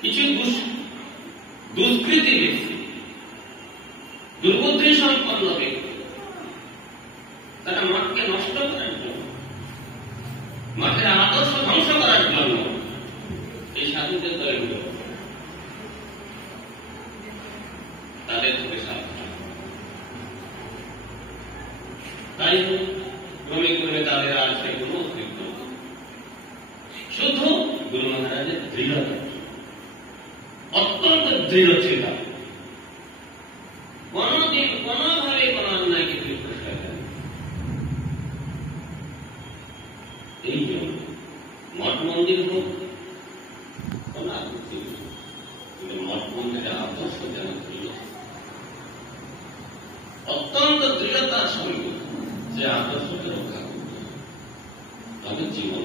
কিছু দুষ্কৃতী ব্যক্তি, দুর্বুদ্ধি সম্পন্ন ব্যক্তি, তারা মঠকে নষ্ট করার জন্য, মঠের আদর্শ ধ্বংস করার জন্য এই সাধুদের তৈরি করে তাদের থেকে সাবধান। তাই ক্রমে ক্রমে তাদের আর সেগুলো অস্তিত্ব, শুধু গুরু মহারাজের দৃঢ়তা, অত্যন্ত দৃঢ় ছিল। কোনদিন কোনভাবে কোন অন্যায়কে প্রশ্রয় দেন। এই জন্য মঠ মন্দির হোক কোন আপত্তি নেই, কিন্তু মঠ মন্দিরের আদর্শ যেন দৃঢ়, অত্যন্ত দৃঢ়তার সঙ্গে যে আদর্শকে রক্ষা করতে, তবে জীবন